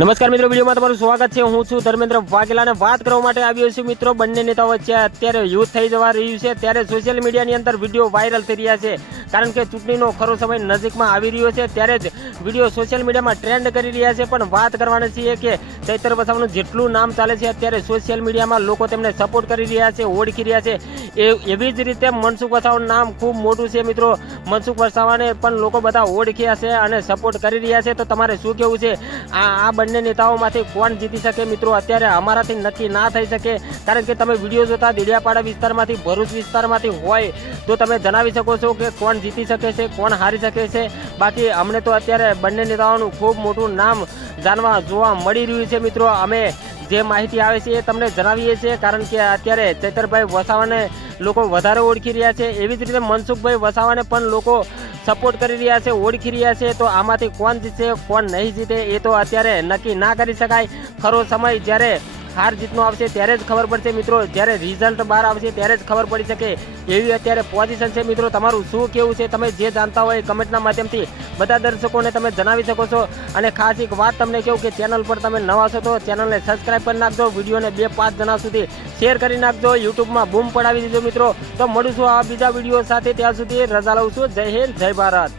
નમસ્કાર મિત્રો, વિડીયોમાં તમારું સ્વાગત છે. હું છું ધર્મેન્દ્ર વાઘેલાને વાત કરવા માટે આવ્યો છું મિત્રો, બંને નેતાઓ વચ્ચે અત્યારે યુદ્ધ થઈ જવા રહ્યું છે. ત્યારે સોશિયલ મીડિયાની અંદર વીડિયો વાયરલ થઈ રહ્યા છે. કારણ કે ચૂંટણીનો ખરો સમય નજીકમાં આવી રહ્યો છે, ત્યારે જ વીડિયો સોશિયલ મીડિયામાં ટ્રેન્ડ કરી રહ્યા છે. પણ વાત કરવાની છીએ કે ચૈતર વસાવાનું જેટલું નામ ચાલે છે, અત્યારે સોશિયલ મીડિયામાં લોકો તેમને સપોર્ટ કરી રહ્યા છે, ઓળખી રહ્યા છે. એ, એવી જ રીતે મનસુખ વસાવાનું નામ ખૂબ મોટું છે મિત્રો. મનસુખ વસાવાને પણ લોકો બધા ઓળખ્યા છે અને સપોર્ટ કરી રહ્યા છે. તો તમારે શું કહેવું છે? આ આ બંને નેતાઓમાંથી કોણ જીતી શકે મિત્રો? અત્યારે અમારાથી નક્કી ના થઈ શકે. કારણ કે તમે વીડિયો જોતા દેડિયાપાડા વિસ્તારમાંથી, ભરૂચ વિસ્તારમાંથી હોય તો તમે જણાવી શકો છો કે કોણ જીતી શકે છે, કોણ હારી શકે છે? બાકી અમને તો અત્યારે બંને નેતાઓનું ખૂબ મોટું નામ જાણવા જોવા મળી રહ્યું છે મિત્રો. અમે જે માહિતી આવે છે એ તમને જણાવીએ છીએ, કારણ કે અત્યારે ચૈતરભાઈ વસાવાને લોકો વધારે ઓળખી રહ્યા છે. એવી જ રીતે મનસુખભાઈ વસાવાને પણ લોકો સપોર્ટ કરી રહ્યા છે, ઓળખી રહ્યા છે. તો આમાંથી કોણ જીતશે, કોણ નહીં જીતે એ તો અત્યારે નક્કી ના કરી શકાય. ખરો સમય જ્યારે હાર જીતનો આવશે ત્યારે જ ખબર પડશે મિત્રો. જ્યારે રિઝલ્ટ બહાર આવશે ત્યારે જ ખબર પડી શકે એવી અત્યારે પોઝિશન છે મિત્રો. તમારું શું કેવું છે તમે જે જાણતા હોય કમેન્ટના માધ્યમથી બધા દર્શકોને તમે જણાવી શકો છો. અને ખાસ એક વાત તમને કહું કે ચેનલ પર તમે નવા છો તો ચેનલને સબસ્ક્રાઇબ કરી નાખજો. વિડીયોને બે પાંચ જણા સુધી શેર કરી નાખજો. યુટ્યુબમાં બૂમ પડાવી દીધો મિત્રો. તો મળીશું આ બીજા વીડિયો સાથે. ત્યાં સુધી રજા લઉં છું. જય હિન્દ, જય ભારત.